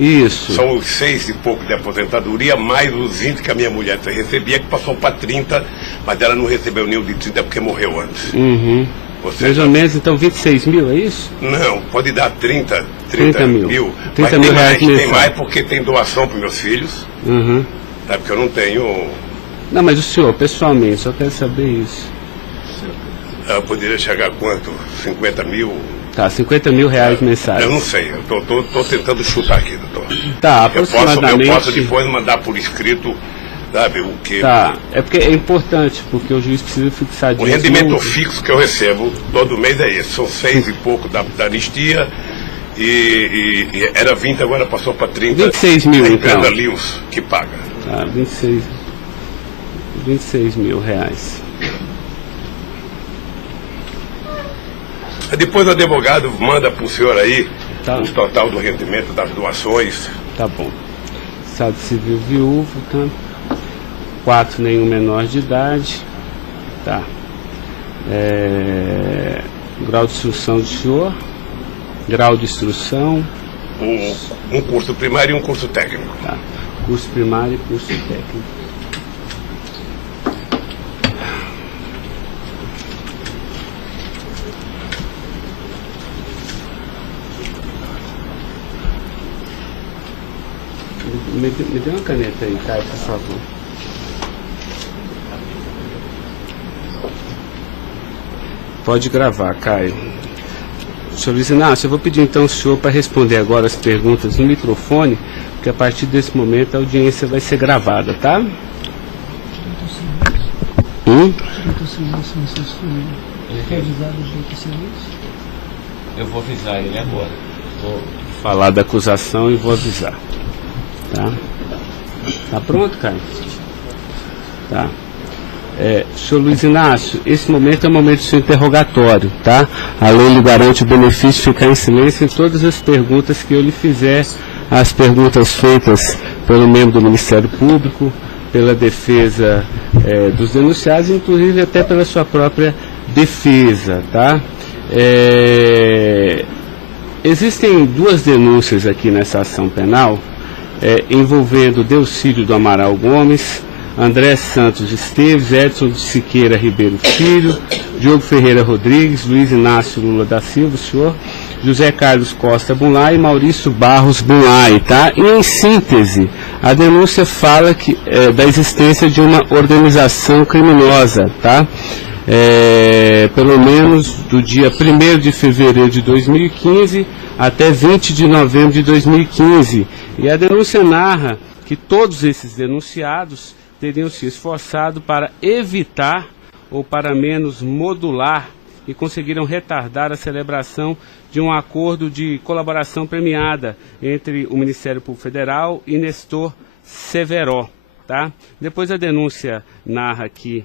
Isso. São os 6 e pouco de aposentadoria, mais os 20 que a minha mulher recebia, que passou para 30, mas ela não recebeu nenhum de 30 porque morreu antes. Uhum. Mais ou menos, então, 26 mil, é isso? Não, pode dar 30 mil. 30 mil reais mensais. Tem mais porque tem doação para meus filhos. Uhum. Tá, porque eu não tenho... Não, mas o senhor, pessoalmente, só quero saber isso. Eu poderia chegar a quanto? 50 mil? Tá, 50 mil reais mensais. Eu não sei, eu tô tentando chutar aqui, doutor. Tá, aproximadamente... Eu posso depois mandar por escrito, sabe, o que... Tá, é porque é importante, porque o juiz precisa fixar... O rendimento fixo que eu recebo todo mês é esse, são 6 e pouco da anistia, e era 20, agora passou para 30. 26 mil, então. A Lewis que paga. Tá, 26 mil reais. Depois o advogado manda para o senhor aí o total do rendimento das doações. Tá bom. Estado civil viúvo, tá? 4, nenhum menor de idade. Tá. Grau de instrução do senhor. Grau de instrução. Um curso primário e um curso técnico. Tá. Curso primário e curso técnico. Me dê uma caneta aí, Caio, por favor. Pode gravar, Caio. Senhor Luiz Inácio, eu vou pedir então ao senhor para responder agora as perguntas no microfone, porque a partir desse momento a audiência vai ser gravada, tá? Eu vou avisar ele agora. Vou falar da acusação e vou avisar. Tá? Tá pronto, Caio? Tá. Senhor Luiz Inácio, esse momento é o momento do seu interrogatório, tá? A lei lhe garante o benefício de ficar em silêncio em todas as perguntas que eu lhe fizer, as perguntas feitas pelo membro do Ministério Público, pela defesa dos denunciados, inclusive até pela sua própria defesa, tá? Existem 2 denúncias aqui nessa ação penal, envolvendo Delcídio do Amaral Gomes, André Santos Esteves, Edson de Siqueira Ribeiro Filho, Diogo Ferreira Rodrigues, Luiz Inácio Lula da Silva, senhor, José Carlos Costa Bunlai e Maurício Barros Bunlai, tá? E em síntese, a denúncia fala da existência de uma organização criminosa, tá? Pelo menos do dia 1º de fevereiro de 2015 até 20 de novembro de 2015. E a denúncia narra que todos esses denunciados teriam se esforçado para evitar ou para menos modular e conseguiram retardar a celebração de um acordo de colaboração premiada entre o Ministério Público Federal e Nestor Severo, tá? Depois a denúncia narra que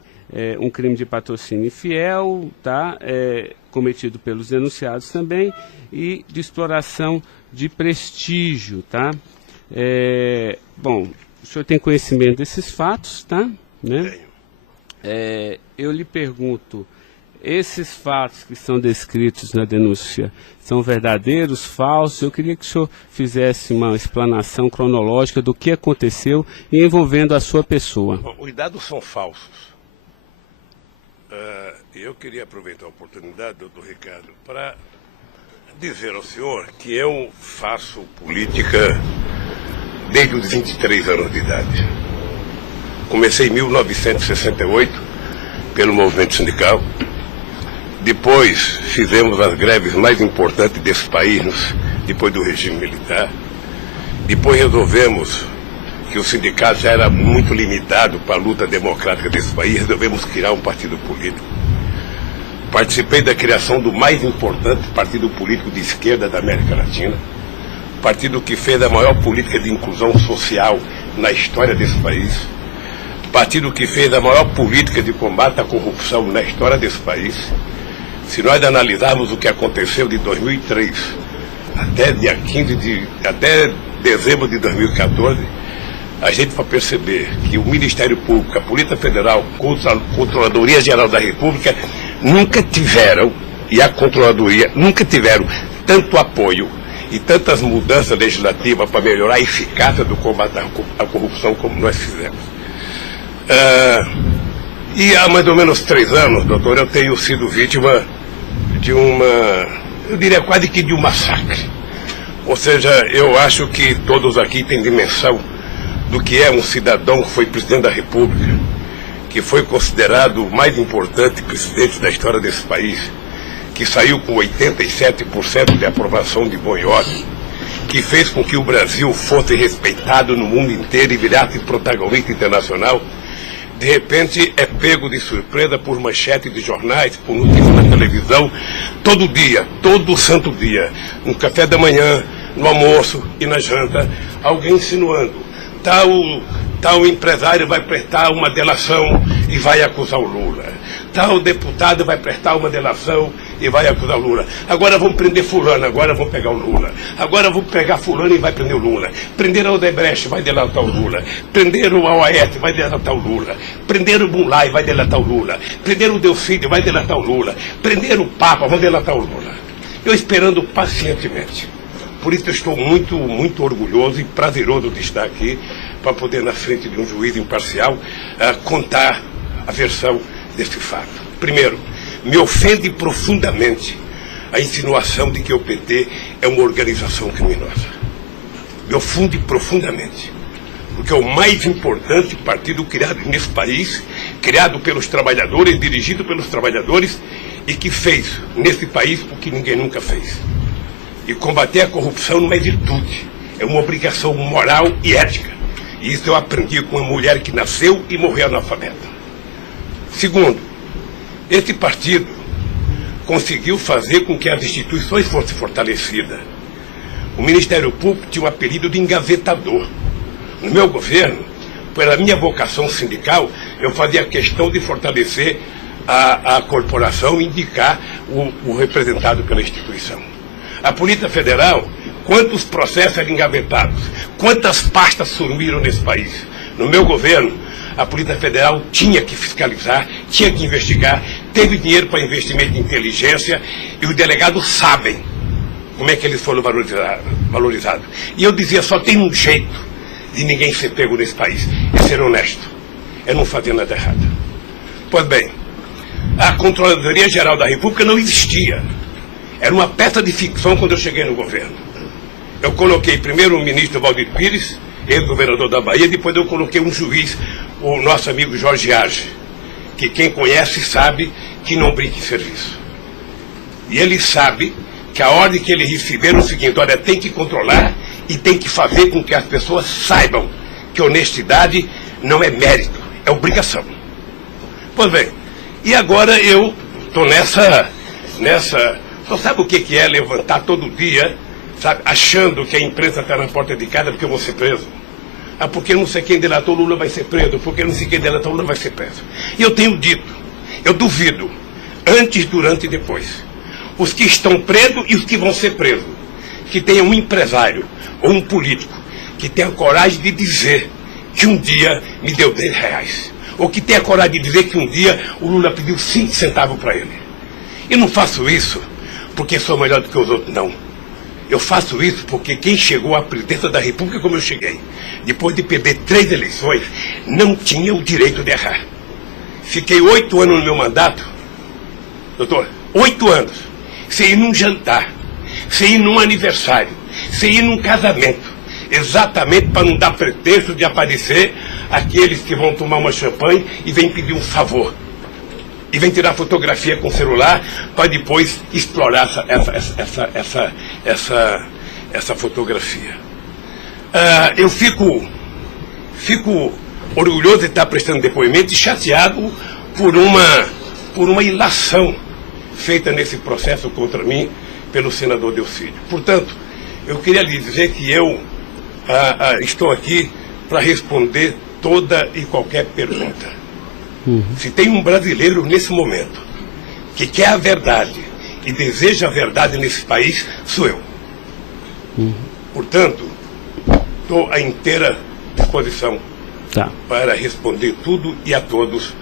um crime de patrocínio infiel, tá? Cometido pelos denunciados também, e de exploração de prestígio, tá? Bom, o senhor tem conhecimento desses fatos, tá? Né? Eu lhe pergunto, esses fatos que são descritos na denúncia são verdadeiros, falsos? Eu queria que o senhor fizesse uma explanação cronológica do que aconteceu envolvendo a sua pessoa. Bom, os dados são falsos. Eu queria aproveitar a oportunidade, doutor Ricardo, para dizer ao senhor que eu faço política desde os 23 anos de idade. Comecei em 1968 pelo movimento sindical. Depois fizemos as greves mais importantes desse país, depois do regime militar. Depois resolvemos que o sindicato já era muito limitado para a luta democrática desse país, resolvemos criar um partido político. Participei da criação do mais importante partido político de esquerda da América Latina, partido que fez a maior política de inclusão social na história desse país, partido que fez a maior política de combate à corrupção na história desse país. Se nós analisarmos o que aconteceu de 2003 até dezembro de 2014, a gente vai perceber que o Ministério Público, a Polícia Federal, a Controladoria Geral da República nunca tiveram, e a Controladoria nunca tiveram tanto apoio e tantas mudanças legislativas para melhorar a eficácia do combate à corrupção como nós fizemos. E há mais ou menos 3 anos, doutor, eu tenho sido vítima de eu diria quase que de um massacre. Ou seja, eu acho que todos aqui têm dimensão do que é um cidadão que foi presidente da República, que foi considerado o mais importante presidente da história desse país, que saiu com 87% de aprovação de bom e ódio, que fez com que o Brasil fosse respeitado no mundo inteiro e virasse protagonista internacional, de repente é pego de surpresa por manchete de jornais, por notícias na televisão, todo dia, todo santo dia, no café da manhã, no almoço e na janta, alguém insinuando, tal empresário vai prestar uma delação e vai acusar o Lula. Tal deputado vai prestar uma delação e vai acusar o Lula. Agora vão prender fulano, agora vão pegar o Lula. Agora vão pegar fulano e vai prender o Lula. Prenderam o Odebrecht, vai delatar o Lula. Prenderam o Aoeste, vai delatar o Lula. Prenderam o Bunlai, vai delatar o Lula. Prenderam o Delfídio, vai delatar o Lula. Prenderam o Papa, vai delatar o Lula. Eu esperando pacientemente. Por isso eu estou muito, muito orgulhoso e prazeroso de estar aqui para poder, na frente de um juiz imparcial, contar a versão desse fato. Primeiro, me ofende profundamente a insinuação de que o PT é uma organização criminosa. Me ofende profundamente, porque é o mais importante partido criado nesse país, criado pelos trabalhadores, dirigido pelos trabalhadores, e que fez nesse país o que ninguém nunca fez. E combater a corrupção não é virtude, é uma obrigação moral e ética. E isso eu aprendi com uma mulher que nasceu e morreu analfabeta. Segundo, esse partido conseguiu fazer com que as instituições fossem fortalecidas. O Ministério Público tinha um apelido de engavetador. No meu governo, pela minha vocação sindical, eu fazia questão de fortalecer a corporação e indicar o representado pela instituição. A Polícia Federal, quantos processos eram engavetados, quantas pastas sumiram nesse país. No meu governo, a Polícia Federal tinha que fiscalizar, tinha que investigar, teve dinheiro para investimento de inteligência e os delegados sabem como é que eles foram valorizados. E eu dizia, só tem um jeito de ninguém ser pego nesse país, é ser honesto, é não fazer nada errado. Pois bem, a Controladoria Geral da República não existia. Era uma peça de ficção quando eu cheguei no governo. Eu coloquei primeiro o ministro Valdir Pires, ex-governador da Bahia, depois eu coloquei um juiz, o nosso amigo Jorge Arge, que quem conhece sabe que não brinca em serviço. E ele sabe que a ordem que ele receber é o seguinte, olha, tem que controlar e tem que fazer com que as pessoas saibam que honestidade não é mérito, é obrigação. Pois bem, e agora eu estou nessa... Só sabe o que é levantar todo dia, sabe, achando que a imprensa está na porta de casa porque eu vou ser preso? Ah, porque não sei quem delatou Lula vai ser preso, porque não sei quem delatou Lula vai ser preso. E eu tenho dito, eu duvido, antes, durante e depois, os que estão presos e os que vão ser presos, que tenham um empresário ou um político que tenha coragem de dizer que um dia me deu R$10, ou que tenha coragem de dizer que um dia o Lula pediu 5 centavos para ele. Eu não faço isso porque sou melhor do que os outros, não. Eu faço isso porque quem chegou à presidência da República como eu cheguei, depois de perder 3 eleições, não tinha o direito de errar. Fiquei 8 anos no meu mandato, doutor, 8 anos, sem ir num jantar, sem ir num aniversário, sem ir num casamento, exatamente para não dar pretexto de aparecer aqueles que vão tomar uma champanhe e vêm pedir um favor. E vem tirar fotografia com celular para depois explorar essa fotografia. Eu fico orgulhoso de estar prestando depoimento e chateado por uma ilação feita nesse processo contra mim pelo senador Delfídio. Portanto, eu queria lhe dizer que eu estou aqui para responder toda e qualquer pergunta. Se tem um brasileiro nesse momento que quer a verdade e deseja a verdade nesse país, sou eu. Portanto, estou à inteira disposição para responder tudo e a todos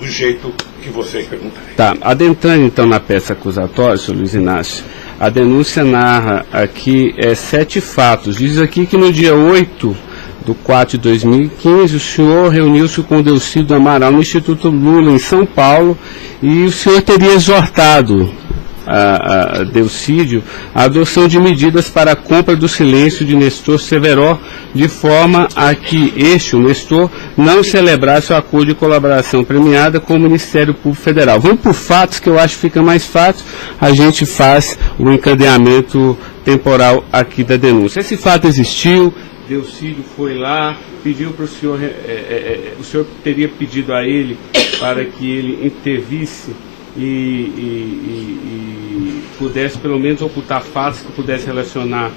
do jeito que vocês perguntarem. Tá, adentrando então na peça acusatória, senhor Luiz Inácio, A denúncia narra aqui 7 fatos. Diz aqui que no dia 8/4/2015, o senhor reuniu-se com o Delcídio Amaral no Instituto Lula, em São Paulo, e o senhor teria exortado a Delcídio a adoção de medidas para a compra do silêncio de Nestor Severo, de forma a que o Nestor, não celebrasse o acordo de colaboração premiada com o Ministério Público Federal. Vamos por fatos, que eu acho que fica mais fácil, a gente faz o encadeamento temporal aqui da denúncia. Esse fato existiu, Delcídio foi lá, pediu para o senhor, o senhor teria pedido a ele para que ele intervisse e pudesse pelo menos ocultar fatos que pudesse relacionar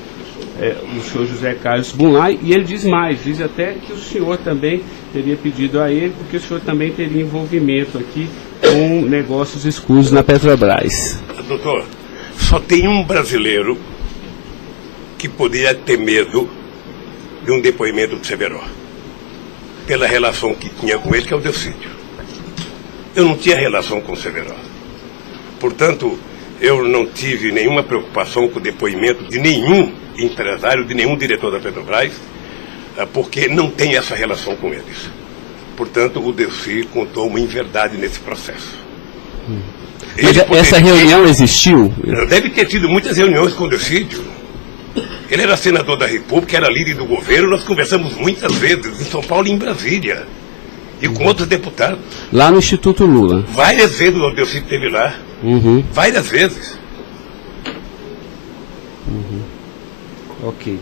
o senhor José Carlos Bunlai, e ele diz mais, diz até que o senhor também teria pedido a ele, porque o senhor também teria envolvimento aqui com negócios escusos na Petrobras. Doutor, só tem um brasileiro que poderia ter medo de um depoimento do Severo, pela relação que tinha com ele, que é o Delcídio. Eu não tinha relação com o Severo. Portanto, eu não tive nenhuma preocupação com o depoimento de nenhum empresário, de nenhum diretor da Petrobras, porque não tem essa relação com eles. Portanto, o Delcídio contou uma inverdade nesse processo. Mas essa reunião existiu? Deve ter tido muitas reuniões com o Delcídio. Ele era senador da República, era líder do governo, nós conversamos muitas vezes, em São Paulo e em Brasília, e com outros deputados. Lá no Instituto Lula? Várias vezes o Delcídio esteve lá. Várias vezes. Ok.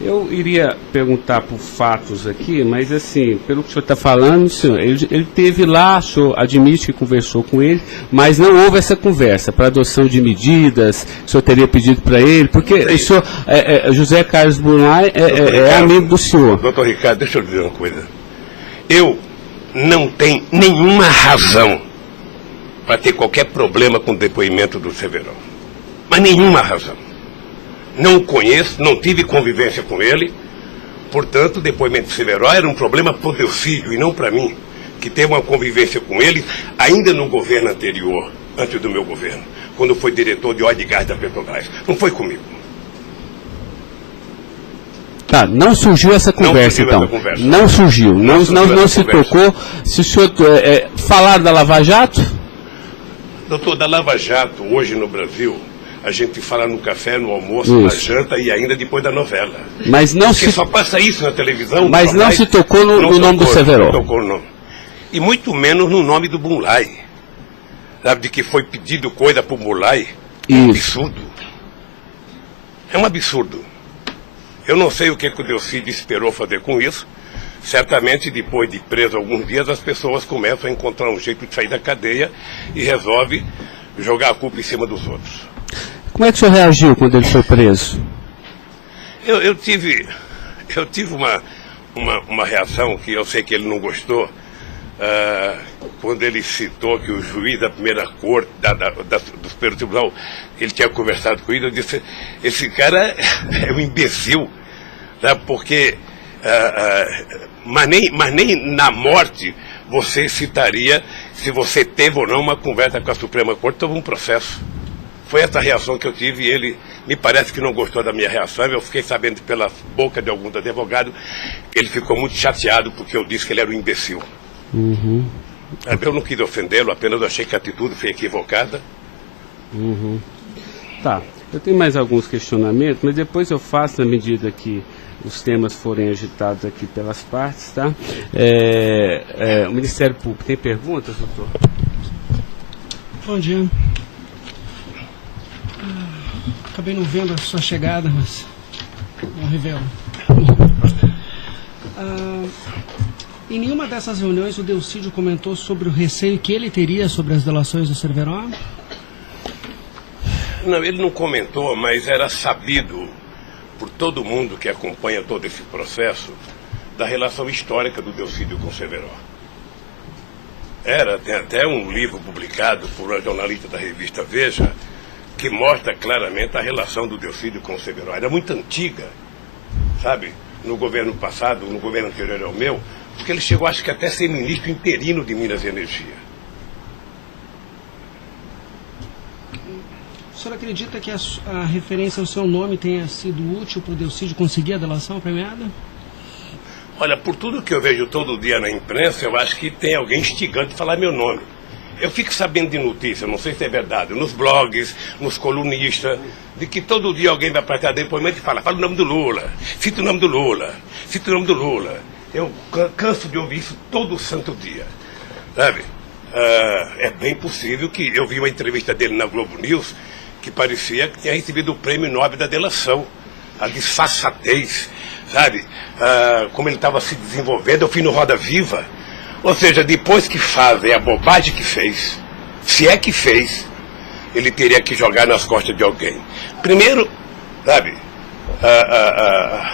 Eu iria perguntar por fatos aqui, mas assim, pelo que o senhor está falando, senhor, ele teve lá, o senhor admite que conversou com ele, mas não houve essa conversa para adoção de medidas, o senhor teria pedido para ele, porque o senhor, José Carlos Bunlai é amigo do senhor. Doutor Ricardo, deixa eu dizer uma coisa. Eu não tenho nenhuma razão para ter qualquer problema com o depoimento do Severo. Mas nenhuma razão. Não o conheço, não tive convivência com ele. Portanto, o depoimento do Severo era um problema para o Delcídio e não para mim, que teve uma convivência com ele ainda no governo anterior, antes do meu governo, quando foi diretor de óleo e gás da Petrobras. Não foi comigo. Tá, não surgiu essa conversa, então. Não surgiu, não se tocou. Se o senhor falar da Lava Jato? Doutor, da Lava Jato, hoje no Brasil, a gente fala no café, no almoço, na janta e ainda depois da novela. Mas não porque só passa isso na televisão. Mas não se tocou no nome do Severo. Não tocou no nome. E muito menos no nome do Bunlai. Sabe, de que foi pedido coisa para o Bunlai. É um absurdo. É um absurdo. Eu não sei o que o Delcídio esperou fazer com isso. Certamente, depois de preso alguns dias, as pessoas começam a encontrar um jeito de sair da cadeia e resolve jogar a culpa em cima dos outros. Como é que o senhor reagiu quando ele foi preso? Eu tive uma reação que eu sei que ele não gostou, quando ele citou que o juiz da primeira corte, do Superior Tribunal, ele tinha conversado com ele. Eu disse, esse cara é um imbecil, sabe? Porque mas nem na morte você citaria se você teve ou não uma conversa com a Suprema Corte sobre um processo. Foi essa reação que eu tive e ele me parece que não gostou da minha reação. Eu fiquei sabendo pela boca de alguns advogados que ele ficou muito chateado porque eu disse que ele era um imbecil. Eu não quis ofendê-lo, apenas achei que a atitude foi equivocada. Tá, eu tenho mais alguns questionamentos, mas depois eu faço na medida que os temas forem agitados aqui pelas partes, tá? O Ministério Público tem perguntas, doutor? Bom dia. Acabei não vendo a sua chegada, mas não revelo. Em nenhuma dessas reuniões o Delcídio comentou sobre o receio que ele teria sobre as delações do Severo? Não, ele não comentou, mas era sabido por todo mundo que acompanha todo esse processo da relação histórica do Delcídio com o Severo. Tem até um livro publicado por uma jornalista da revista Veja que mostra claramente a relação do Delcídio com o Severo. Era muito antiga, sabe? No governo passado, no governo anterior ao meu, porque ele chegou, acho que até a ser ministro interino de Minas e Energia. senhor acredita que a referência ao seu nome tenha sido útil para o Delcídio conseguir a delação premiada? Olha, por tudo que eu vejo todo dia na imprensa, eu acho que tem alguém instigando de falar meu nome. Eu fico sabendo de notícia, não sei se é verdade, nos blogs, nos colunistas, de que todo dia alguém vai para cá depoimento e fala o nome do Lula, cita o nome do Lula, cita o nome do Lula. Eu canso de ouvir isso todo santo dia, sabe? É bem possível que eu vi uma entrevista dele na Globo News que parecia que tinha recebido o prêmio Nobel da delação, a disfarçatez, sabe? Como ele estava se desenvolvendo, eu fui no Roda Viva. Ou seja, depois que fazem a bobagem que fez, se é que fez, ele teria que jogar nas costas de alguém. Primeiro, sabe,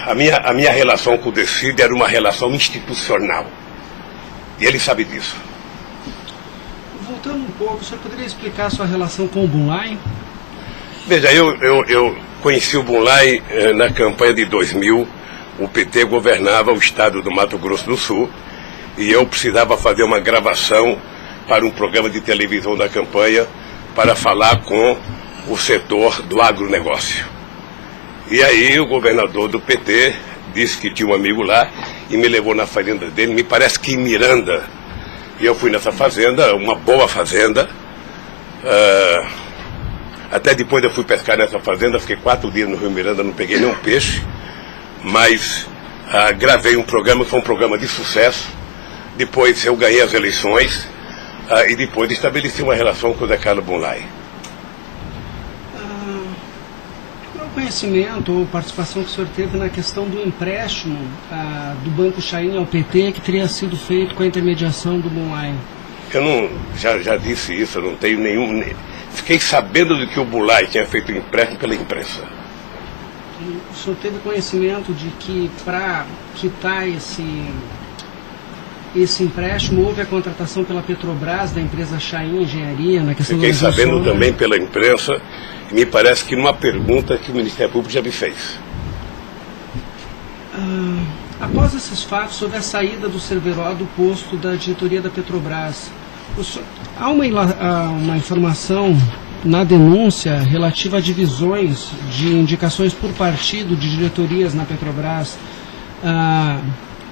a minha relação com o Delcídio era uma relação institucional. E ele sabe disso. Voltando um pouco, o senhor poderia explicar a sua relação com o Bunlai? Veja, eu conheci o Bunlai na campanha de 2000. O PT governava o estado do Mato Grosso do Sul. E eu precisava fazer uma gravação para um programa de televisão da campanha para falar com o setor do agronegócio. E aí o governador do PT disse que tinha um amigo lá e me levou na fazenda dele, me parece que em Miranda. E eu fui nessa fazenda, uma boa fazenda. Até depois eu fui pescar nessa fazenda, fiquei 4 dias no Rio Miranda, não peguei nenhum peixe. Mas gravei um programa, foi um programa de sucesso. Depois eu ganhei as eleições e depois estabeleci uma relação com o Zé Carlos Bunlai. Qual o conhecimento ou participação que o senhor teve na questão do empréstimo do Banco Chain ao PT que teria sido feito com a intermediação do Bunlai? Eu não, já disse isso, eu não tenho nenhum... Fiquei sabendo de que o Bunlai tinha feito o empréstimo pela imprensa. O senhor teve conhecimento de que para quitar esse empréstimo, houve a contratação pela Petrobras, da empresa Chain Engenharia, na questão Fiquei da sabendo também pela imprensa, e me parece que numa pergunta que o Ministério Público já me fez. Após esses fatos, sobre a saída do Cerveró do posto da diretoria da Petrobras, há uma informação na denúncia relativa a divisões de indicações por partido de diretorias na Petrobras.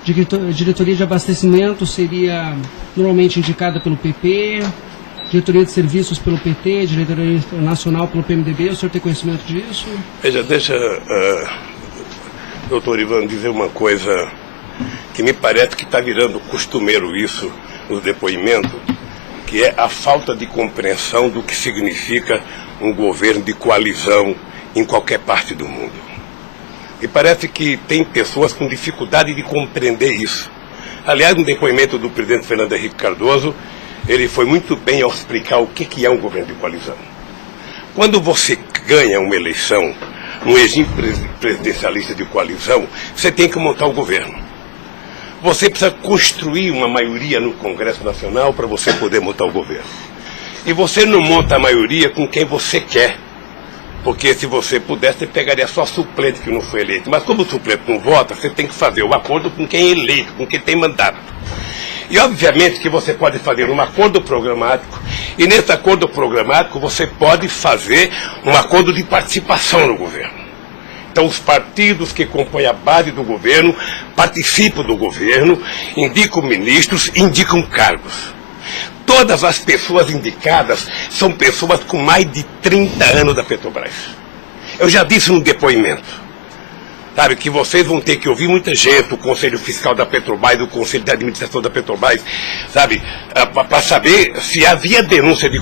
Diretoria de abastecimento seria normalmente indicada pelo PP, diretoria de serviços pelo PT, diretoria nacional pelo PMDB. O senhor tem conhecimento disso? Veja, deixa, doutor Ivan, dizer uma coisa que me parece que está virando costumeiro isso no depoimento, que é a falta de compreensão do que significa um governo de coalizão em qualquer parte do mundo. E parece que tem pessoas com dificuldade de compreender isso. Aliás, no depoimento do presidente Fernando Henrique Cardoso, ele foi muito bem ao explicar o que é um governo de coalizão. Quando você ganha uma eleição, um regime presidencialista de coalizão, você tem que montar o governo. Você precisa construir uma maioria no Congresso Nacional para você poder montar o governo. E você não monta a maioria com quem você quer. Porque se você pudesse, você pegaria só suplente que não foi eleito. Mas como o suplente não vota, você tem que fazer um acordo com quem é eleito, com quem tem mandato. E obviamente que você pode fazer um acordo programático, e nesse acordo programático você pode fazer um acordo de participação no governo. Então os partidos que compõem a base do governo participam do governo, indicam ministros, indicam cargos. Todas as pessoas indicadas são pessoas com mais de 30 anos da Petrobras. Eu já disse no depoimento, sabe, que vocês vão ter que ouvir muita gente, o Conselho Fiscal da Petrobras, o Conselho de Administração da Petrobras, sabe, para saber se havia denúncia de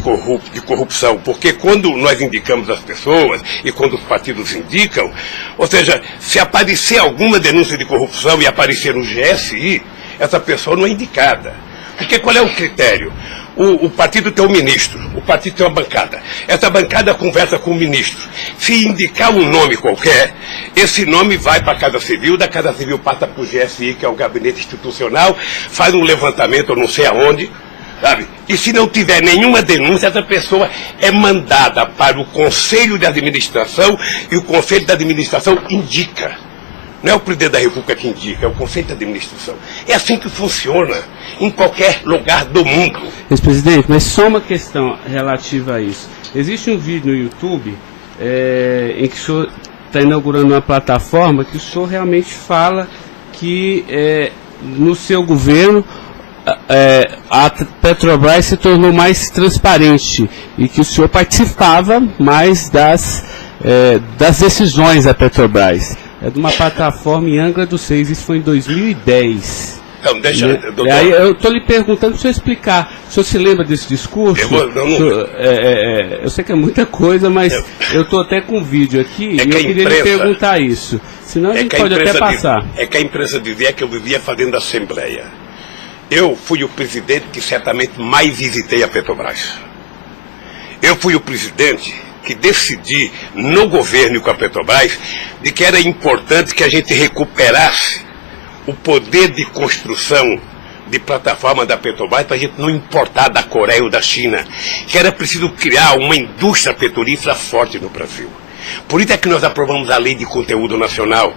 corrupção, porque quando nós indicamos as pessoas e quando os partidos indicam, ou seja, se aparecer alguma denúncia de corrupção e aparecer no GSI, essa pessoa não é indicada. Porque qual é o critério? O partido tem um ministro, o partido tem uma bancada. Essa bancada conversa com o ministro. Se indicar um nome qualquer, esse nome vai para a Casa Civil, da Casa Civil passa para o GSI, que é o Gabinete Institucional, faz um levantamento, eu não sei aonde, sabe? E se não tiver nenhuma denúncia, essa pessoa é mandada para o Conselho de Administração e o Conselho de Administração indica. Não é o presidente da República que indica, é o Conselho de Administração. É assim que funciona em qualquer lugar do mundo. Ex-presidente, mas só uma questão relativa a isso. Existe um vídeo no YouTube em que o senhor está inaugurando uma plataforma que o senhor realmente fala que no seu governo a Petrobras se tornou mais transparente e que o senhor participava mais das decisões da Petrobras. É de uma plataforma em Angra dos Reis, isso foi em 2010. Então, deixa, doutor. Aí eu estou lhe perguntando para o senhor explicar. O senhor se lembra desse discurso? Eu sei que é muita coisa, mas eu estou até com um vídeo aqui e eu queria lhe perguntar isso. Senão a gente pode até passar. É que a imprensa dizia que eu vivia fazendo assembleia. Eu fui o presidente que certamente mais visitei a Petrobras. Eu fui o presidente que decidi no governo e com a Petrobras de que era importante que a gente recuperasse o poder de construção de plataforma da Petrobras para a gente não importar da Coreia ou da China, que era preciso criar uma indústria petrolífera forte no Brasil. Por isso é que nós aprovamos a Lei de Conteúdo Nacional.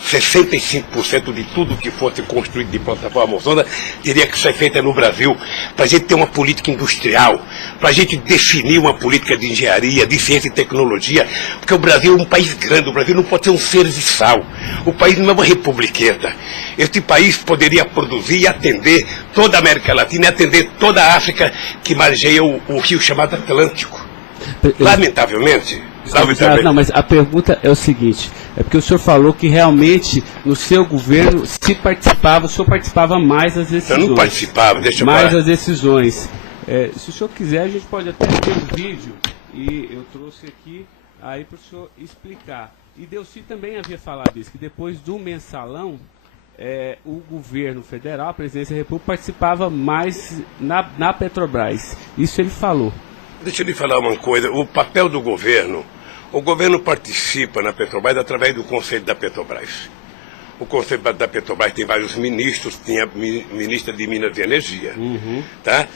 65% de tudo que fosse construído de plataforma ozônica teria que ser feita no Brasil, para a gente ter uma política industrial, para a gente definir uma política de engenharia, de ciência e tecnologia, porque o Brasil é um país grande, o Brasil não pode ser um serviçal, o país não é uma republiqueta. Este país poderia produzir e atender toda a América Latina e atender toda a África que margeia o rio chamado Atlântico. Lamentavelmente. Não, mas a pergunta é o seguinte, é porque o senhor falou que realmente no seu governo se participava, o senhor participava mais das decisões. Eu não participava, deixa eu mais falar. das decisões. Se o senhor quiser, a gente pode até ter um vídeo, e eu trouxe aqui aí para o senhor explicar. E Delcy também havia falado isso, que depois do mensalão, o governo federal, a presidência da República, participava mais na Petrobras. Isso ele falou. Deixa eu lhe falar uma coisa, o papel do governo, o governo participa na Petrobras através do Conselho da Petrobras. O Conselho da Petrobras tem vários ministros, tinha a ministra de Minas e Energia. Tá?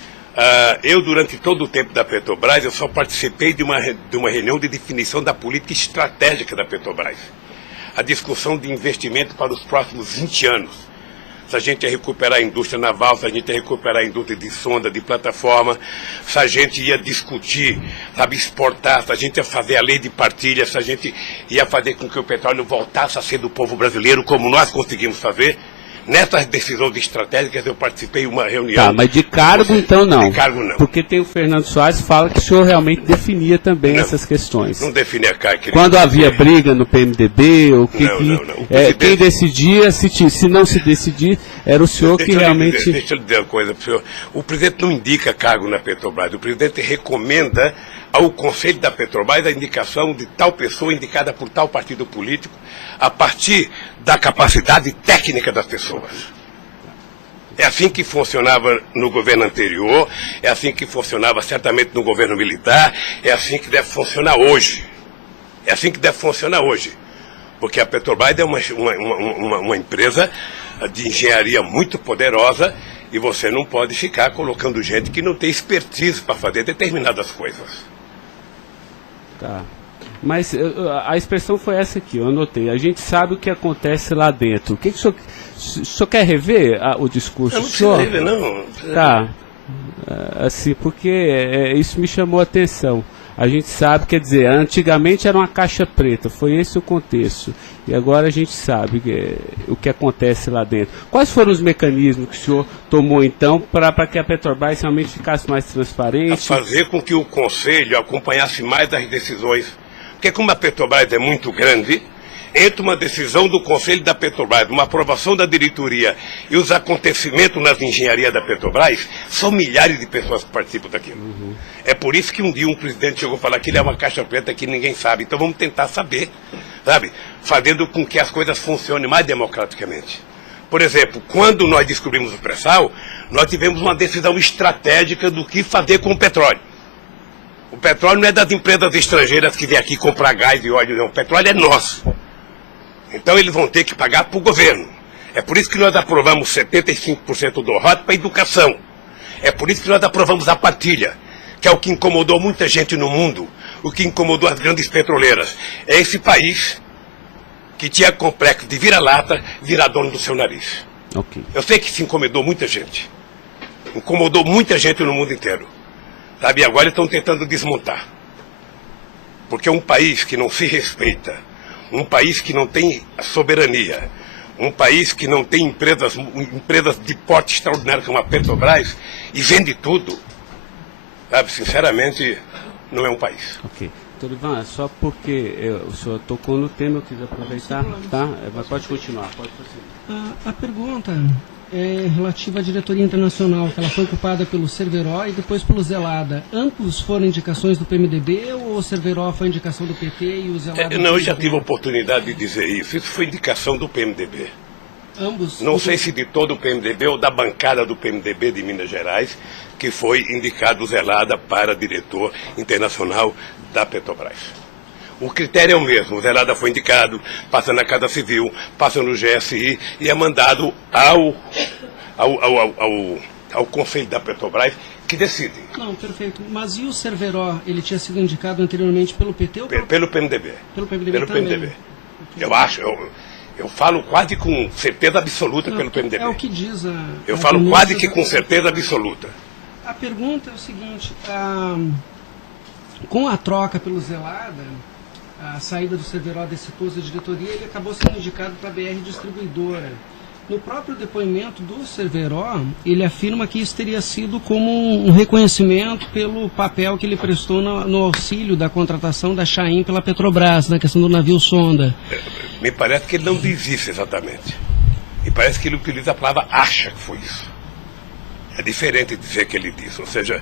Eu, durante todo o tempo da Petrobras, eu só participei de uma reunião de definição da política estratégica da Petrobras. A discussão de investimento para os próximos 20 anos. Se a gente ia recuperar a indústria naval, se a gente ia recuperar a indústria de sonda, de plataforma, se a gente ia discutir, sabe, exportar, se a gente ia fazer a lei de partilha, se a gente ia fazer com que o petróleo voltasse a ser do povo brasileiro, como nós conseguimos fazer. Nessas decisões estratégicas eu participei de uma reunião. Tá, mas de cargo então não. De cargo não. Porque tem o Fernando Soares que fala que o senhor realmente definia também essas questões. Não definia cargo. Quando havia briga no PMDB, ou que, não. Quem decidia, se não se decidir, era o senhor que realmente... Deixa eu lhe dizer uma coisa para o senhor. O presidente não indica cargo na Petrobras. O presidente recomenda ao Conselho da Petrobras a indicação de tal pessoa indicada por tal partido político a partir da capacidade técnica das pessoas. É assim que funcionava no governo anterior, é assim que funcionava certamente no governo militar, é assim que deve funcionar hoje. É assim que deve funcionar hoje. Porque a Petrobras é uma empresa de engenharia muito poderosa e você não pode ficar colocando gente que não tem expertise para fazer determinadas coisas. Tá. Mas a expressão foi essa aqui, eu anotei. A gente sabe o que acontece lá dentro. O que o senhor quer rever o discurso? Eu não preciso rever, não. Tá. Assim, porque isso me chamou a atenção. A gente sabe, quer dizer, antigamente era uma caixa preta, foi esse o contexto. E agora a gente sabe o que acontece lá dentro. Quais foram os mecanismos que o senhor tomou, então, para que a Petrobras realmente ficasse mais transparente? A fazer com que o Conselho acompanhasse mais as decisões. Porque como a Petrobras é muito grande, entre uma decisão do Conselho da Petrobras, uma aprovação da diretoria e os acontecimentos nas engenharias da Petrobras, são milhares de pessoas que participam daquilo. É por isso que um dia um presidente chegou a falar que ele é uma caixa preta que ninguém sabe. Então vamos tentar saber, sabe? Fazendo com que as coisas funcionem mais democraticamente. Por exemplo, quando nós descobrimos o pré-sal, nós tivemos uma decisão estratégica do que fazer com o petróleo. O petróleo não é das empresas estrangeiras que vêm aqui comprar gás e óleo, não. O petróleo é nosso. Então eles vão ter que pagar para o governo. É por isso que nós aprovamos 75% do ROT para a educação. É por isso que nós aprovamos a partilha, que é o que incomodou muita gente no mundo, o que incomodou as grandes petroleiras. É esse país que tinha complexo de vira-lata, virar dono do seu nariz. Okay. Eu sei que isso incomodou muita gente. Incomodou muita gente no mundo inteiro. Sabe, agora eles estão tentando desmontar. Porque um país que não se respeita, um país que não tem soberania, um país que não tem empresas de porte extraordinário como a Petrobras e vende tudo, sabe, sinceramente, não é um país. Ok. Doutor Ivan, só porque o senhor tocou no tema, eu quis aproveitar, tá? Mas pode continuar, pode prosseguir. A pergunta é relativa à diretoria internacional, que ela foi ocupada pelo Cerveró e depois pelo Zelada. Ambos foram indicações do PMDB ou o Cerveró foi indicação do PT e o Zelada... Não, eu já tive a oportunidade de dizer isso. Isso foi indicação do PMDB. Ambos? Não sei se de todo o PMDB ou da bancada do PMDB de Minas Gerais, que foi indicado o Zelada para diretor internacional da Petrobras. O critério é o mesmo. O Zelada foi indicado, passa na Casa Civil, passa no GSI e é mandado ao Conselho da Petrobras, que decide. Não, perfeito. Mas e o Cerveró? Ele tinha sido indicado anteriormente pelo PT ou pelo PMDB? Pelo PMDB pelo também. PMDB. Eu acho, eu falo quase com certeza absoluta pelo PMDB. É o que diz a... Eu falo quase que com certeza absoluta. A pergunta é o seguinte, com a troca pelo Zelada, a saída do Cerveró desse posto de diretoria, ele acabou sendo indicado para a BR Distribuidora. No próprio depoimento do Cerveró, ele afirma que isso teria sido como um reconhecimento pelo papel que ele prestou no auxílio da contratação da Chaim pela Petrobras, na questão do navio sonda. Me parece que ele não diz isso exatamente. Me parece que ele utiliza a palavra acha que foi isso. É diferente de dizer que ele disse. Ou seja,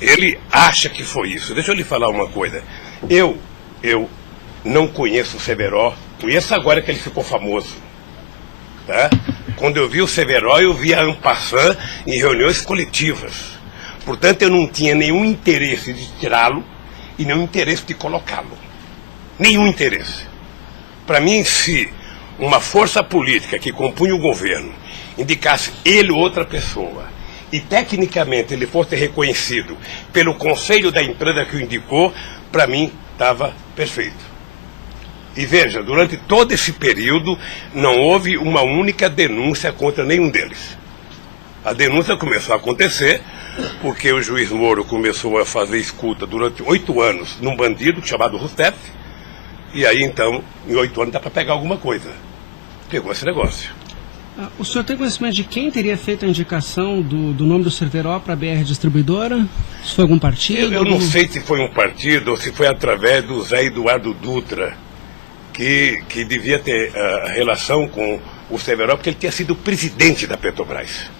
ele acha que foi isso. Deixa eu lhe falar uma coisa. Eu não conheço o Cerveró. Conheço agora que ele ficou famoso. Tá? Quando eu vi o Cerveró, eu vi a en passant em reuniões coletivas. Portanto, eu não tinha nenhum interesse de tirá-lo e nenhum interesse de colocá-lo. Nenhum interesse. Para mim, se uma força política que compunha o governo indicasse ele ou outra pessoa e tecnicamente ele fosse reconhecido pelo conselho da empresa que o indicou, para mim estava perfeito. E veja, durante todo esse período não houve uma única denúncia contra nenhum deles. A denúncia começou a acontecer porque o juiz Moro começou a fazer escuta durante 8 anos num bandido chamado Rousseff, e aí então, em 8 anos dá para pegar alguma coisa. Pegou esse negócio. O senhor tem conhecimento de quem teria feito a indicação do nome do Cerveró para a BR Distribuidora? Se foi algum partido? Eu não sei se foi um partido ou se foi através do Zé Eduardo Dutra, que devia ter relação com o Cerveró, porque ele tinha sido presidente da Petrobras.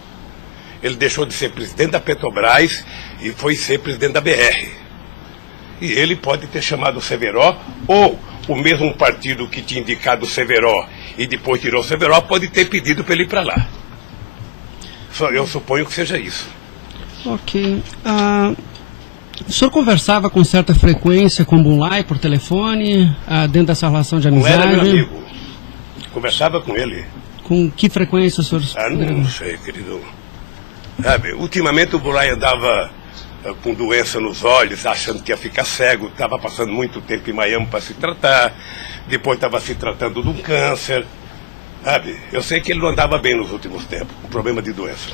Ele deixou de ser presidente da Petrobras e foi ser presidente da BR. E ele pode ter chamado o Cerveró, ou o mesmo partido que tinha indicado o Cerveró e depois tirou o Cerveró pode ter pedido para ele ir para lá. Eu suponho que seja isso. Ok. O senhor conversava com certa frequência com o Bunlai por telefone, dentro dessa relação de amizade? Não era meu amigo. Conversava com ele. Com que frequência o senhor... Não sei, querido. Sabe, ultimamente o Bunlai andava com doença nos olhos, achando que ia ficar cego, estava passando muito tempo em Miami para se tratar, depois estava se tratando de um câncer. Sabe, eu sei que ele não andava bem nos últimos tempos, com problema de doença.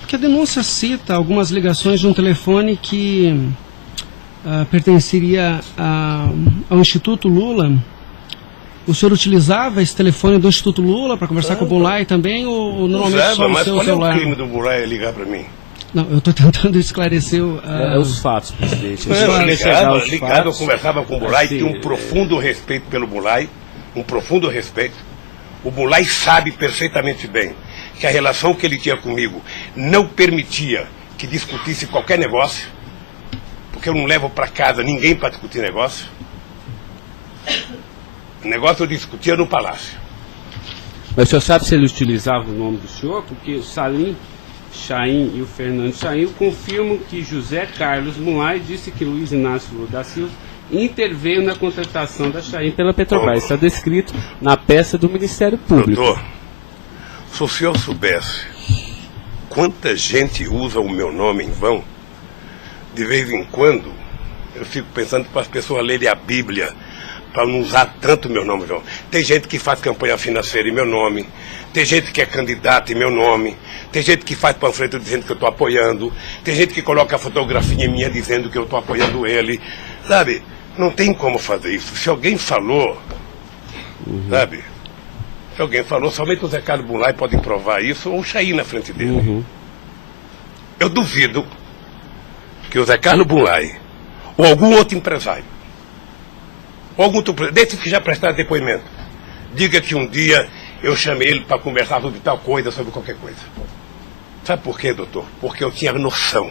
Porque a denúncia cita algumas ligações de um telefone que pertenceria ao Instituto Lula. O senhor utilizava esse telefone do Instituto Lula para conversar com o Bunlai também, ou normalmente só no seu celular? Mas qual é o crime do Bunlai ligar para mim? Não, eu estou tentando esclarecer os fatos, presidente. Ligado, eu conversava com o Bunlai, tinha um profundo respeito pelo Bunlai, um profundo respeito. O Bunlai sabe perfeitamente bem que a relação que ele tinha comigo não permitia que discutisse qualquer negócio, porque eu não levo para casa ninguém para discutir negócio. O negócio eu discutia no palácio. Mas o senhor sabe se ele utilizava o nome do senhor? Porque o Salim Chaim e o Fernando Chaim confirmam que José Carlos Bunlai disse que Luiz Inácio Lula da Silva interveio na contratação da Chaim pela Petrobras. Está descrito na peça do Ministério Público. Doutor, se o senhor soubesse quanta gente usa o meu nome em vão, de vez em quando eu fico pensando para as pessoas lerem a Bíblia, para não usar tanto meu nome, João. Tem gente que faz campanha financeira em meu nome, tem gente que é candidato em meu nome, tem gente que faz panfleto dizendo que eu estou apoiando, tem gente que coloca a fotografia minha dizendo que eu estou apoiando ele, sabe? Não tem como fazer isso. Se alguém falou, sabe? Se alguém falou, somente o Zé Carlos Bunlai pode provar isso, ou o Chaí na frente dele. Eu duvido que o Zé Carlos Bunlai, ou algum outro empresário, ou algum outro, desses que já prestaram depoimento, diga que um dia eu chamei ele para conversar sobre tal coisa, sobre qualquer coisa. Sabe por quê, doutor? Porque eu tinha noção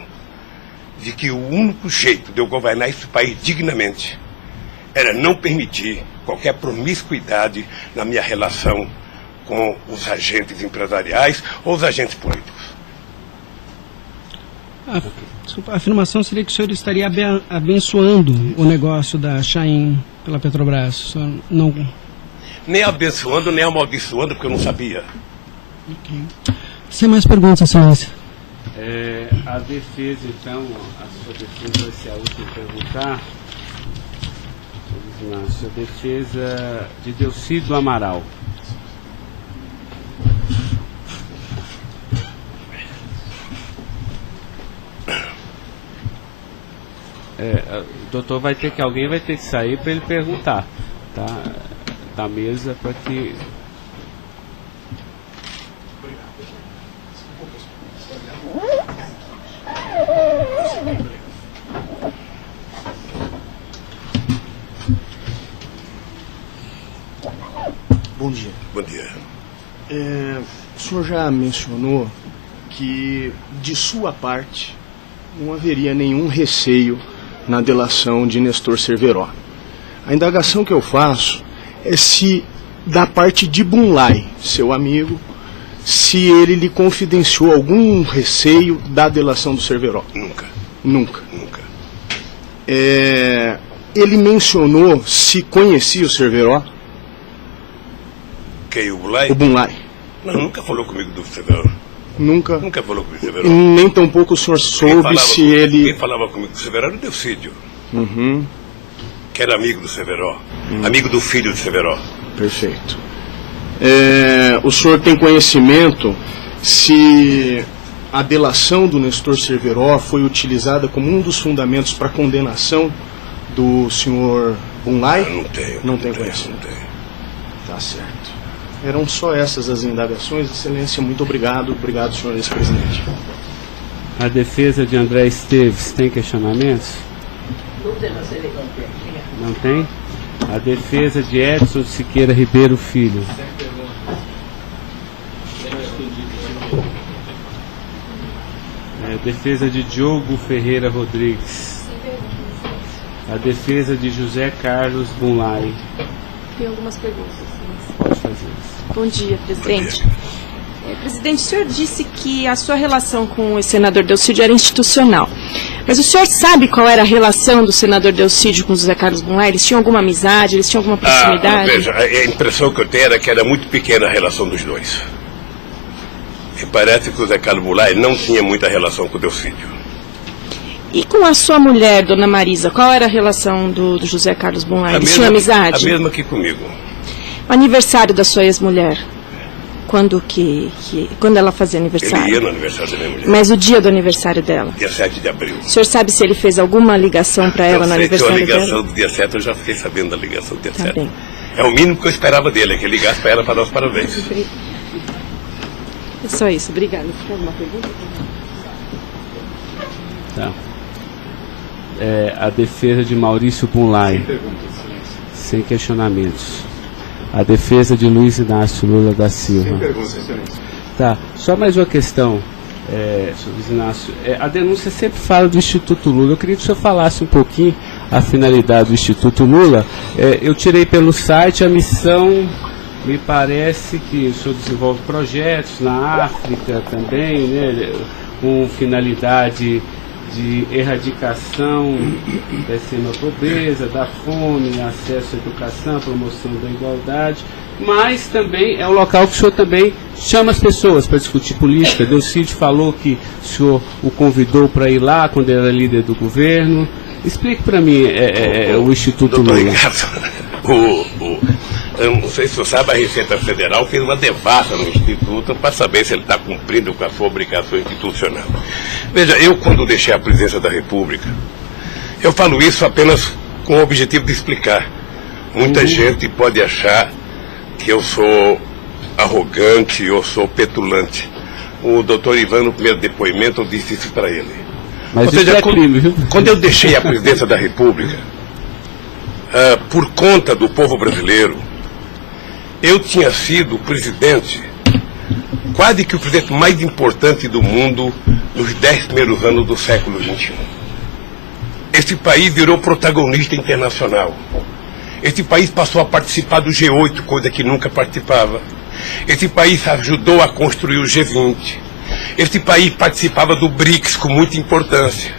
de que o único jeito de eu governar esse país dignamente era não permitir qualquer promiscuidade na minha relação com os agentes empresariais ou os agentes políticos. A afirmação seria que o senhor estaria abençoando o negócio da Chaim pela Petrobras. O senhor não... Nem abençoando, nem amaldiçoando, porque eu não sabia. Sem mais perguntas, excelência. A defesa, então, a sua defesa vai ser a última a perguntar. A sua defesa de Delcídio Amaral. O doutor vai ter que, alguém vai ter que sair para ele perguntar, tá? Da mesa para que... Bom dia. Bom dia. O senhor já mencionou que, de sua parte, não haveria nenhum receio na delação de Nestor Cerveró. A indagação que eu faço é se, da parte de Bunlai, seu amigo, se ele lhe confidenciou algum receio da delação do Cerveró. Nunca. Nunca. Nunca. Ele mencionou se conhecia o Cerveró? Quem, o Bunlai? O Bunlai. Não, nunca falou comigo do Cerveró. Nunca? Nunca falou comigo do Cerveró. Nem tampouco o senhor soube se ele... Quem falava comigo do Cerveró era o Delcídio. Que era amigo do Cerveró. Amigo do filho do Cerveró. Perfeito. O senhor tem conhecimento se a delação do Nestor Cerveró foi utilizada como um dos fundamentos para a condenação do senhor Bunlai? Não tenho. Não tem conhecimento. Não tenho. Tá certo. Eram só essas as indagações. Excelência, muito obrigado. Obrigado, senhor ex-presidente. A defesa de André Esteves tem questionamentos? Não tem? A defesa de Edson Siqueira Ribeiro Filho. A defesa de Diogo Ferreira Rodrigues. A defesa de José Carlos Bunlai. Tem algumas perguntas. Pode fazer. Bom dia, presidente. Presidente, o senhor disse que a sua relação com o senador Delcídio era institucional. Mas o senhor sabe qual era a relação do senador Delcídio com o José Carlos Bunlai? Eles tinham alguma amizade? Eles tinham alguma proximidade? Veja, a impressão que eu tenho era que era muito pequena a relação dos dois. E parece que o José Carlos Bunlai não tinha muita relação com o Delcídio. E com a sua mulher, dona Marisa, qual era a relação do José Carlos Bunlai? Eles tinham amizade? A mesma que comigo. O aniversário da sua ex-mulher? Quando ela fazia aniversário? Ele ia no aniversário da minha mulher. Mas o dia do aniversário dela? Dia 7 de abril. O senhor sabe se ele fez alguma ligação para ela no aniversário dela? A ligação do dia 7, eu já fiquei sabendo da ligação do dia 7. Bem. É o mínimo que eu esperava dele, é que ele ligasse para ela para dar os parabéns. É só isso, obrigada. Tem alguma pergunta? Tá. A defesa de Maurício Bunlai. Sem questionamentos. A defesa de Luiz Inácio Lula da Silva. Sem perguntas, excelência. Tá, só mais uma questão, senhor Luiz Inácio. A denúncia sempre fala do Instituto Lula. Eu queria que o senhor falasse um pouquinho a finalidade do Instituto Lula. Eu tirei pelo site a missão, me parece que o senhor desenvolve projetos na África também, né, com finalidade de erradicação da extrema pobreza, da fome, acesso à educação, promoção da igualdade, mas também é um local que o senhor também chama as pessoas para discutir política. Delcídio falou que o senhor o convidou para ir lá quando ele era líder do governo. Explique para mim o Instituto Doutor Lula. Ricardo, eu não sei se você sabe, a Receita Federal fez uma devassa no Instituto para saber se ele está cumprindo com a sua obrigação institucional. Veja, eu quando deixei a presidência da República, eu falo isso apenas com o objetivo de explicar. Muita gente pode achar que eu sou arrogante, eu sou petulante. O doutor Ivan, no primeiro depoimento, eu disse isso para ele. Mas ou seja, crime, viu? Quando eu deixei a presidência da República, por conta do povo brasileiro, eu tinha sido presidente, quase que o presidente mais importante do mundo nos 10 primeiros anos do século XXI. Esse país virou protagonista internacional. Esse país passou a participar do G8, coisa que nunca participava. Esse país ajudou a construir o G20. Esse país participava do BRICS com muita importância.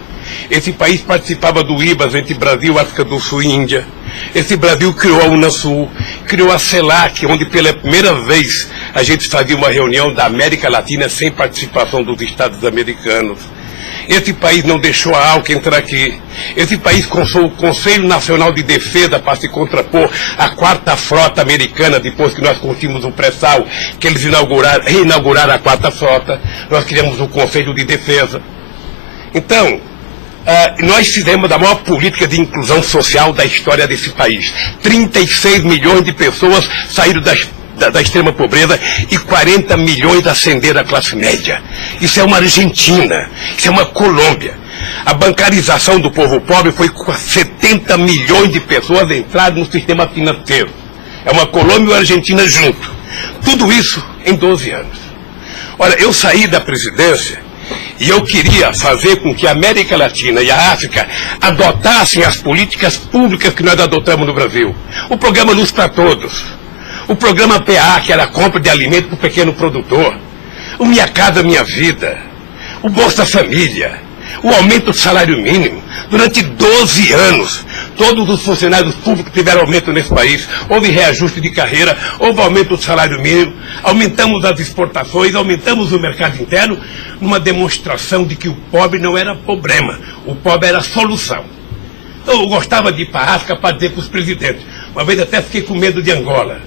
Esse país participava do IBAS entre Brasil, África do Sul e Índia. Esse Brasil criou a Unasul, criou a CELAC, onde pela primeira vez a gente fazia uma reunião da América Latina sem participação dos Estados americanos. Esse país não deixou a ALCA entrar aqui. Esse país consultou o Conselho Nacional de Defesa para se contrapor à 4ª Frota Americana, depois que nós conseguimos o pré-sal, que eles reinauguraram a 4ª Frota. Nós criamos o Conselho de Defesa. Então, nós fizemos a maior política de inclusão social da história desse país. 36 milhões de pessoas saíram da extrema pobreza e 40 milhões ascenderam à classe média. Isso é uma Argentina, isso é uma Colômbia. A bancarização do povo pobre foi com 70 milhões de pessoas entraram no sistema financeiro. É uma Colômbia e uma Argentina junto. Tudo isso em 12 anos. Olha, eu saí da presidência e eu queria fazer com que a América Latina e a África adotassem as políticas públicas que nós adotamos no Brasil. O programa Luz para Todos. O programa PA, que era a compra de alimento para o pequeno produtor. O Minha Casa Minha Vida. O Bolsa Família. O aumento do salário mínimo. Durante 12 anos, todos os funcionários públicos tiveram aumento nesse país. Houve reajuste de carreira, houve aumento do salário mínimo. Aumentamos as exportações, aumentamos o mercado interno, numa demonstração de que o pobre não era problema. O pobre era a solução. Então, eu gostava de ir para a África para dizer para os presidentes. Uma vez até fiquei com medo de Angola.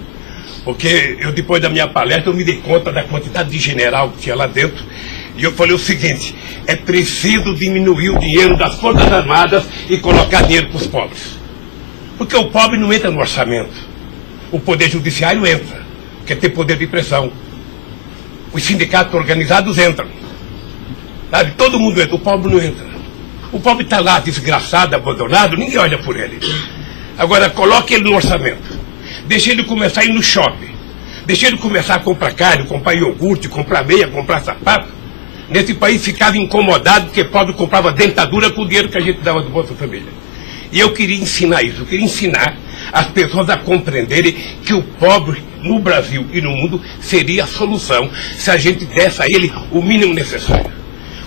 Porque eu, depois da minha palestra, eu me dei conta da quantidade de general que tinha lá dentro. E eu falei o seguinte, é preciso diminuir o dinheiro das Forças Armadas e colocar dinheiro para os pobres. Porque o pobre não entra no orçamento. O Poder Judiciário entra, quer ter poder de pressão. Os sindicatos organizados entram. Sabe? Todo mundo entra, o pobre não entra. O pobre está lá, desgraçado, abandonado, ninguém olha por ele. Agora, coloque ele no orçamento. Deixa ele começar a ir no shopping. Deixa ele começar a comprar carne, comprar iogurte, comprar meia, comprar sapato. Nesse país ficava incomodado porque pobre comprava dentadura com o dinheiro que a gente dava do Bolsa Família. E eu queria ensinar isso, eu queria ensinar as pessoas a compreenderem que o pobre no Brasil e no mundo seria a solução se a gente desse a ele o mínimo necessário.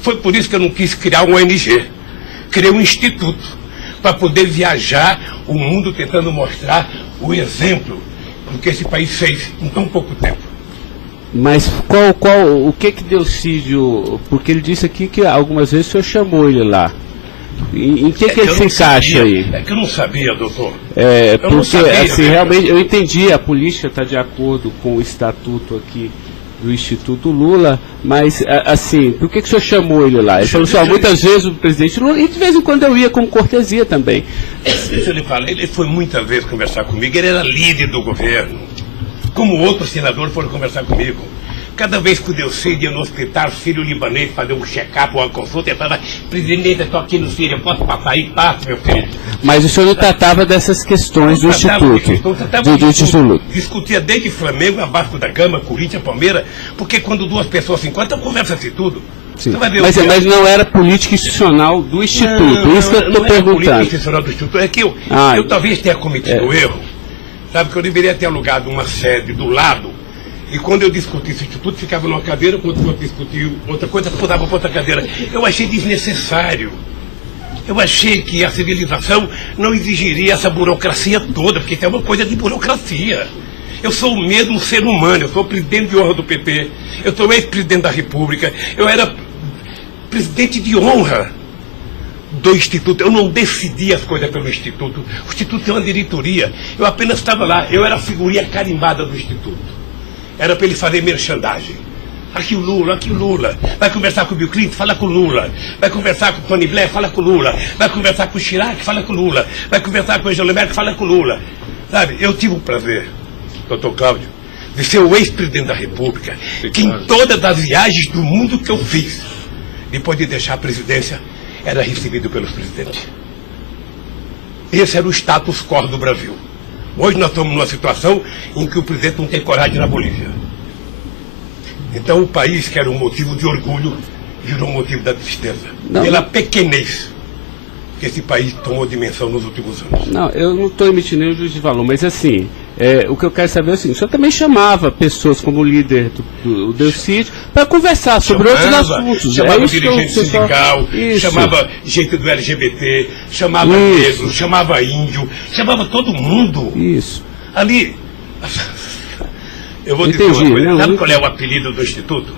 Foi por isso que eu não quis criar uma ONG. Criei um instituto para poder viajar o mundo tentando mostrar o exemplo do que esse país fez em tão pouco tempo. Mas o que Delcídio, porque ele disse aqui que algumas vezes o senhor chamou ele lá. Em que ele se encaixa aí? É que eu não sabia, doutor. Porque sabia, assim, realmente eu entendi, a política está de acordo com o estatuto aqui do Instituto Lula, mas assim, por que o senhor chamou ele lá? Ele falou assim, muitas vezes o presidente Lula, e de vez em quando eu ia com cortesia também. Deixa eu lhe falar, ele foi muitas vezes conversar comigo, ele era líder do governo, como outros senadores foram conversar comigo. Cada vez que o Delcídio ia no hospital sírio-libanês fazer um check-up ou uma consulta, ele falava, presidente, eu estou aqui no Sírio, eu posso passar aí? Passo, meu filho. Mas o senhor não tratava dessas questões do Instituto? Do Instituto. Discutia desde Flamengo a Vasco da Gama, Corinthians, Palmeiras, porque quando duas pessoas se encontram, conversa-se tudo. Mas não era política institucional do Instituto, isso que eu estou perguntando. Não era política institucional do Instituto, é que eu talvez tenha cometido erro, sabe, que eu deveria ter alugado uma sede do lado. E quando eu discuti esse instituto, ficava numa cadeira, quando eu discutia outra coisa, mudava para outra cadeira. Eu achei desnecessário. Eu achei que a civilização não exigiria essa burocracia toda, porque isso é uma coisa de burocracia. Eu sou o mesmo ser humano, eu sou presidente de honra do PP, eu sou ex-presidente da República, eu era presidente de honra do Instituto. Eu não decidi as coisas pelo Instituto. O Instituto tem uma diretoria. Eu apenas estava lá, eu era a figurinha carimbada do Instituto. Era para ele fazer merchandising. Aqui o Lula. Vai conversar com o Bill Clinton, fala com o Lula. Vai conversar com o Tony Blair, fala com o Lula. Vai conversar com o Chirac, fala com o Lula. Vai conversar com o Angela Merkel, fala com o Lula. Sabe, eu tive o prazer, doutor Cláudio, de ser o ex-presidente da República, que em todas as viagens do mundo que eu fiz, depois de deixar a presidência, era recebido pelos presidentes. Esse era o status quo do Brasil. Hoje nós estamos numa situação em que o presidente não tem coragem de ir na Bolívia. Então o país, que era um motivo de orgulho, virou um motivo da tristeza. Pela pequenez que esse país tomou dimensão nos últimos anos. Não, eu não estou emitindo nenhum juízo de valor, mas assim, o que eu quero saber é o seguinte: o senhor também chamava pessoas como o líder do Delcídio para conversar sobre outros assuntos. Chamava dirigente sindical, chamava gente do LGBT, chamava negro, chamava índio, chamava todo mundo. Isso. Ali, eu vou dizer uma coisa, sabe qual é o apelido do Instituto?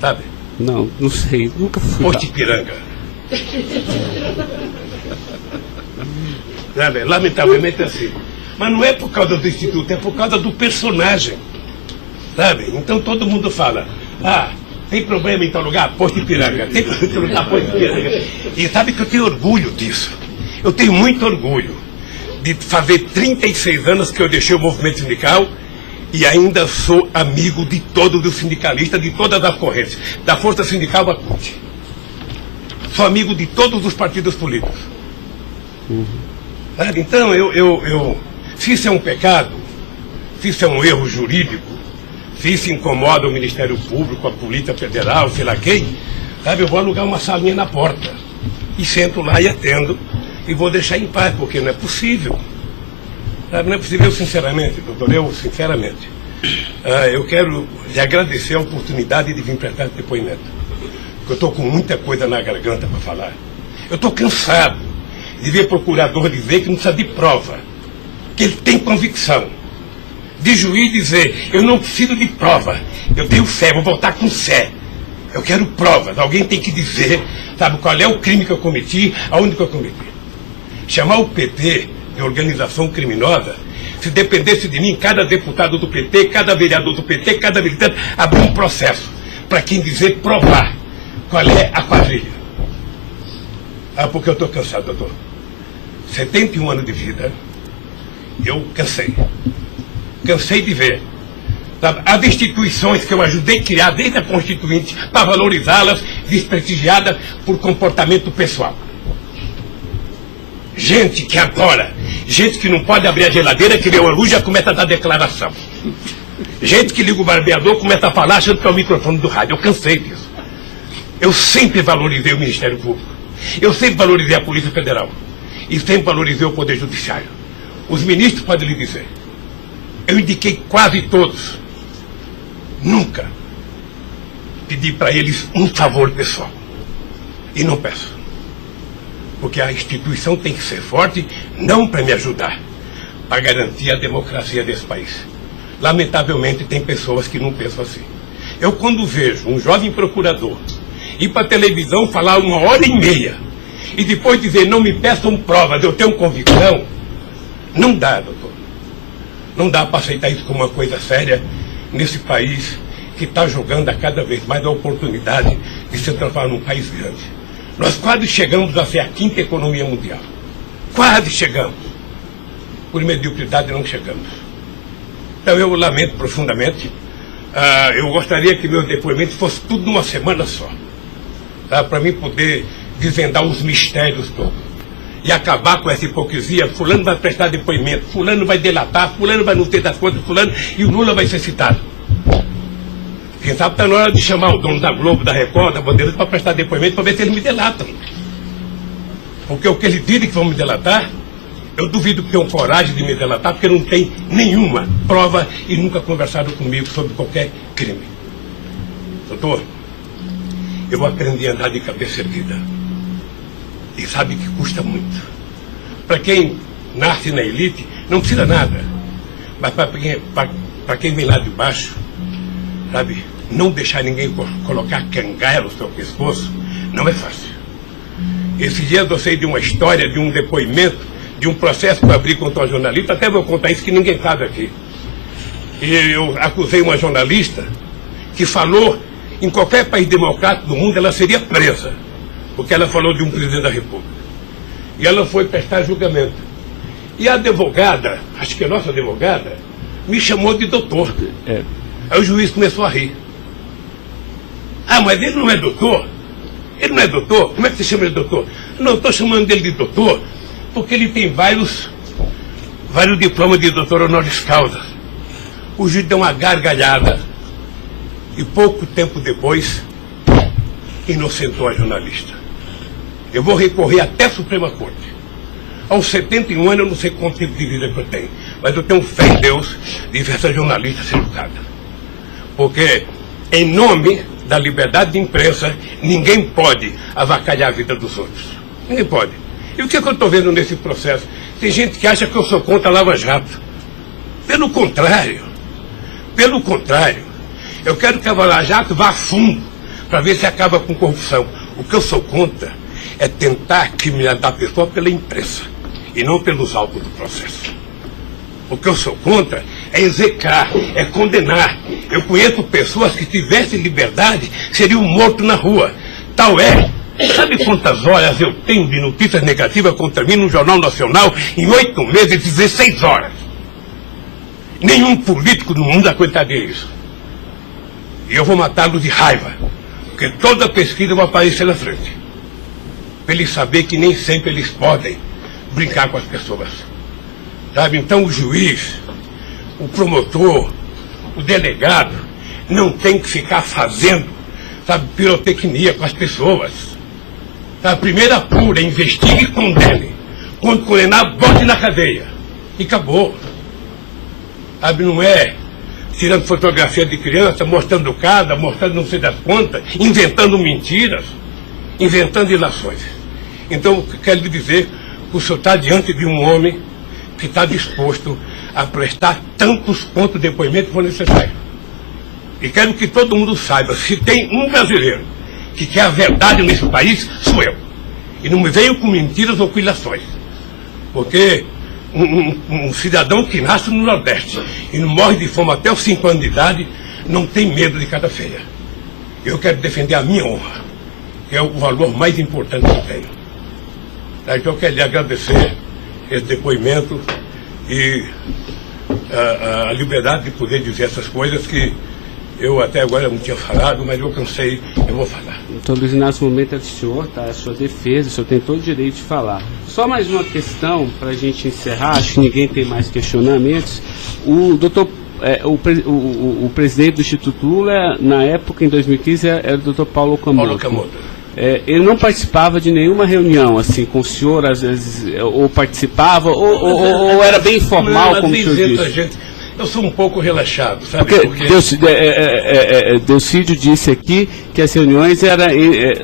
Sabe? Não sei, nunca fui. Posto Ipiranga. Lamentavelmente é assim. Mas não é por causa do Instituto, é por causa do personagem. Sabe? Então todo mundo fala: tem problema em tal lugar? Posto Ipiranga. Tem problema em tal lugar? Posto Ipiranga. E sabe que eu tenho orgulho disso. Eu tenho muito orgulho de fazer 36 anos que eu deixei o movimento sindical e ainda sou amigo de todos os sindicalistas, de todas as correntes, da Força Sindical à CUT. Sou amigo de todos os partidos políticos. Então, se isso é um pecado, se isso é um erro jurídico, se isso incomoda o Ministério Público, a Polícia Federal, sei lá quem, eu vou alugar uma salinha na porta e sento lá e atendo e vou deixar em paz, porque não é possível. Não é possível, sinceramente, doutor, sinceramente, eu quero lhe agradecer a oportunidade de vir prestar esse depoimento. Porque eu estou com muita coisa na garganta para falar. Eu estou cansado de ver procurador dizer que não precisa de prova, que ele tem convicção. De juiz dizer: eu não preciso de prova, eu tenho fé, vou voltar com fé. Eu quero provas, alguém tem que dizer, qual é o crime que eu cometi, aonde que eu cometi. Chamar o PT de organização criminosa, se dependesse de mim, cada deputado do PT, cada vereador do PT, cada militante, abrir um processo para quem dizer, provar qual é a quadrilha. Porque eu estou cansado, doutor. 71 anos de vida, eu cansei. Cansei de ver as instituições que eu ajudei a criar desde a Constituinte, para valorizá-las, desprestigiadas por comportamento pessoal. Gente que adora, gente que não pode abrir a geladeira, que vê uma luz e já começa a dar declaração. Gente que liga o barbeador, começa a falar achando que é o microfone do rádio. Eu cansei disso. Eu sempre valorizei o Ministério Público. Eu sempre valorizei a Polícia Federal. E sempre valorizei o Poder Judiciário. Os ministros podem lhe dizer. Eu indiquei quase todos. Nunca pedi para eles um favor pessoal. E não peço. Porque a instituição tem que ser forte, não para me ajudar, para garantir a democracia desse país. Lamentavelmente, tem pessoas que não pensam assim. Eu, quando vejo um jovem procurador ir para a televisão falar 1h30 e depois dizer: não me peçam provas, eu tenho convicção, não dá, doutor. Não dá para aceitar isso como uma coisa séria nesse país que está jogando a cada vez mais a oportunidade de se transformar num país grande. Nós quase chegamos a ser a 5ª economia mundial. Quase chegamos. Por mediocridade não chegamos. Então eu lamento profundamente. Eu gostaria que meu depoimento fosse tudo numa semana só. Para mim poder desvendar os mistérios todos. E acabar com essa hipocrisia. Fulano vai prestar depoimento, fulano vai delatar, fulano vai não ter das contas, fulano, e o Lula vai ser citado. Quem sabe está na hora de chamar o dono da Globo, da Record, da Bandeirantes para prestar depoimento para ver se eles me delatam. Porque o que eles dizem que vão me delatar, eu duvido que tenham coragem de me delatar, porque não tem nenhuma prova e nunca conversaram comigo sobre qualquer crime. Doutor, eu aprendi a andar de cabeça erguida. E sabe que custa muito. Para quem nasce na elite, não precisa nada. Mas para quem vem lá de baixo, sabe, não deixar ninguém colocar cangaia no seu pescoço, não é fácil. Esses dias eu sei de uma história, de um depoimento, de um processo que eu abri contra uma jornalista, até vou contar isso que ninguém sabe aqui. E eu acusei uma jornalista que falou em qualquer país democrático do mundo, ela seria presa, porque ela falou de um presidente da República. E ela foi prestar julgamento. E a advogada, acho que a nossa advogada, me chamou de doutor. Aí o juiz começou a rir. Ah, mas ele não é doutor? Ele não é doutor? Como é que você chama ele de doutor? Não, estou chamando dele de doutor porque ele tem vários diplomas de doutor honoris causa. O juiz deu uma gargalhada e pouco tempo depois inocentou a jornalista. Eu vou recorrer até a Suprema Corte. Aos 71 anos eu não sei quanto tempo de vida que eu tenho, mas eu tenho fé em Deus de ver essa jornalista ser educada. Porque, em nome da liberdade de imprensa, ninguém pode avacalhar a vida dos outros. Ninguém pode. E o que eu estou vendo nesse processo? Tem gente que acha que eu sou contra a Lava Jato. Pelo contrário. Pelo contrário. Eu quero que a Lava Jato vá a fundo para ver se acaba com corrupção. O que eu sou contra é tentar criminalizar a pessoa pela imprensa e não pelos autos do processo. O que eu sou contra é execrar, é condenar. Eu conheço pessoas que tivessem liberdade seriam mortos na rua. Tal é. Sabe quantas horas eu tenho de notícias negativas contra mim no Jornal Nacional em 8 meses, 16 horas? Nenhum político no mundo aguentaria isso. E eu vou matá-lo de raiva, porque toda pesquisa vai aparecer na frente. Para eles saberem que nem sempre eles podem brincar com as pessoas. Sabe? Então o juiz, o promotor, o delegado, não tem que ficar fazendo, sabe, pirotecnia com as pessoas. A primeira apura, investigue e condene. Quando condenar, bote na cadeia. E acabou. Sabe, não é tirando fotografia de criança, mostrando casa, mostrando não sei das quantas, inventando mentiras, inventando ilações. Então, quero lhe dizer que o senhor está diante de um homem que está disposto a prestar tantos quantos depoimentos for necessário. E quero que todo mundo saiba, se tem um brasileiro que quer a verdade nesse país, sou eu. E não me venham com mentiras ou com ilações. Porque um cidadão que nasce no Nordeste e não morre de fome até os 5 anos de idade, não tem medo de cara feia. Eu quero defender a minha honra, que é o valor mais importante que eu tenho. Então eu quero lhe agradecer esse depoimento e a liberdade de poder dizer essas coisas que eu até agora não tinha falado, mas eu cansei, eu vou falar. Então, Luiz Inácio, o momento é do senhor, tá? A sua defesa, o senhor tem todo o direito de falar. Só mais uma questão para a gente encerrar, acho que ninguém tem mais questionamentos. O presidente do Instituto Lula, na época, em 2015, era o doutor Paulo Camoto. Ele não participava de nenhuma reunião, assim, com o senhor, às vezes, ou participava, ou era bem informal, como o senhor disse? Eu sou um pouco relaxado, sabe? Porque Delcídio disse aqui que as reuniões eram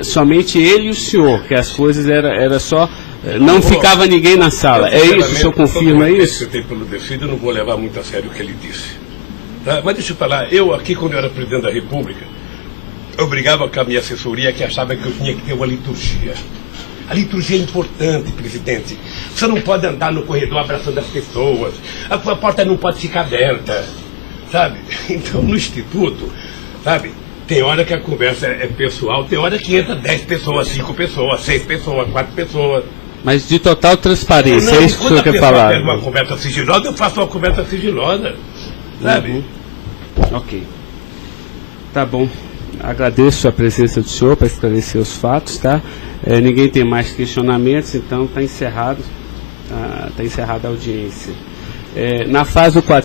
somente ele e o senhor, que as coisas era só... Não ficava ninguém na sala. É isso? O senhor confirma isso? Eu tenho pelo Delcídio, eu não vou levar muito a sério o que ele disse. Tá? Mas deixa eu falar, eu aqui, quando eu era presidente da República, eu brigava com a minha assessoria que achava que eu tinha que ter uma liturgia. A liturgia é importante, presidente. Você não pode andar no corredor abraçando as pessoas. A porta não pode ficar aberta, sabe? Então, no Instituto, sabe, tem hora que a conversa é pessoal, tem hora que entra 10 pessoas, 5 pessoas, 6 pessoas, 4 pessoas. Mas de total transparência, é isso que o senhor quer falar? Quando uma conversa sigilosa, eu faço uma conversa sigilosa, sabe? Ok. Tá bom. Agradeço a presença do senhor para esclarecer os fatos, tá? Ninguém tem mais questionamentos, então está encerrado a audiência. Na fase do